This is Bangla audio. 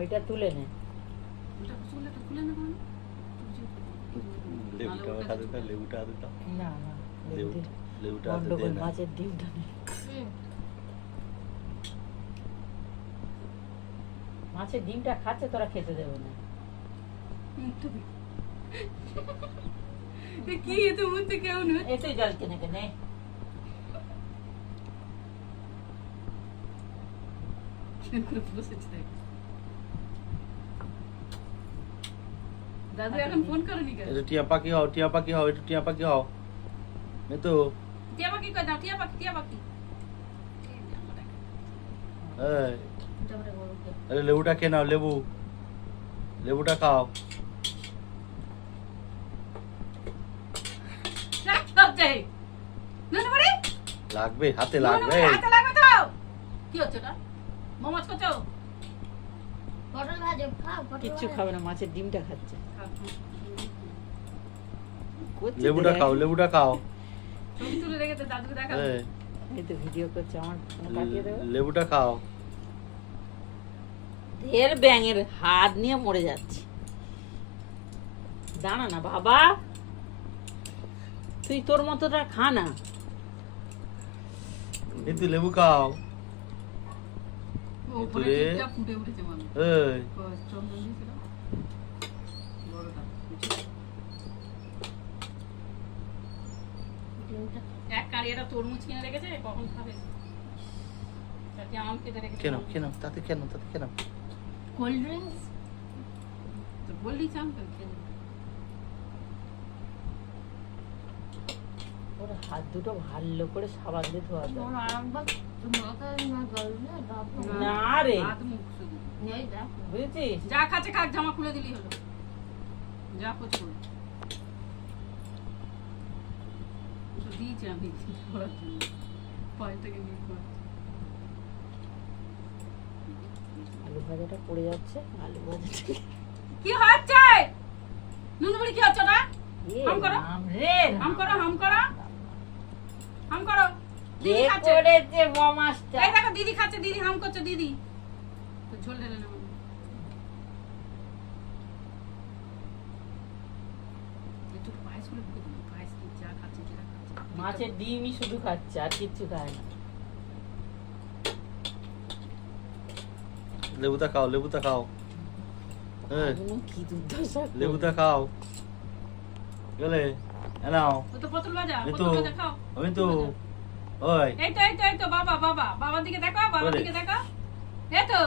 ওইটা তুলে নে। না না, গন্ডগোল, মাছের ডিমটা নেই। মাছের ডিমটা খাচ্ছে, তোরা খেতে দেবে না। কি এত মধ্যে কেউ না, এতেই জল কিনে কেনে। দাদু এখন ফোন করেনি কেন? এটা টিয়া পাখি হও, টিয়া পাখি হও, এটা টিয়া পাখি হও। মিতু টিয়া পাখি কই দাও, টিয়া পাখি, টিয়া পাখি। এই আরে লেবুটা খেয়ে নাও, লেবু, লেবুটা খাও। লাগবে, হাতে লাগবে। কি হচ্ছে এটা? মোমোস করছো? পটল ভাজো, খাও পটল। কিচ্ছু খাবে না, মাছের ডিমটা খাচ্ছে। লেবুটা খাও, লেবুটা খাও। ছবি তুলে রেখেছে, দাদুকে দেখাও। এই তো ভিডিও করছে, আমার কাটিয়ে দেবে। লেবুটা খাও। এর ব্যাঙের হাত নিয়ে মরে যাচ্ছে। দাঁড়া না বাবা, তুই তোর মতোটা খা না। কিন্তু লেবু খাও। উপরে টিপটা ফুটে উঠেছে মনে। এই চন্দন দিয়েছিল বড়টা। এক কারিয়াটা তরমুজ কিনে রেখেছে, কখন খাবে? চারটি আম কেটে রেখেছে। কেন কেন তাতে কেন তাতে কেন? কোল্ড ড্রিঙ্কস তো বললি চাম কেন খেয়ে? ওর হাত দুটো ভালো করে সাবান দিয়ে ধোয়া দাও। তোমার আরেকবার মাথা না গললে তারপর না রে, হাত মুখ শুধু। নেই দেখো। বুঝেছিস? যা খাচ্ছে খাক, জামা খুলে দিলি হলো। যা করছো তো দিয়েছি আমি করার জন্য, পায়ে থেকে নিয়ে কর। আলু ভাজাটা পড়ে যাচ্ছে, আলু ভাজাটা কি হচ্ছে? নুনবুড়ি কি হচ্ছে না? হাম করো। রাম রে, হাম করো, হাম করো, হাম করো। দিদি কে খাচ্ছে। করেছে মমাসটা? এই দেখো দিদি খাচ্ছে, দিদি হাম করছে, দিদি তো ঝোল ঢেলে না মানে। একটু পায়েস করে দিতে বলি, পায়েস কি যা খাচ্ছে, যেটা খাচ্ছে। মাছের ডিমই শুধু খাচ্ছে, আর কিচ্ছু খায় না। লেবুটা খাও, লেবুটা খাও। এই এগুলো কি দুর্দশা করছে। লেবুটা খাও। গেলে নাও। ও তো পটল ভাজা, এই পটল তো ভাজা খাও। আমি তো ওই এই তো বাবা, বাবার দিকে দেখো, বাবার বলে। দিকে দেখো। এই তো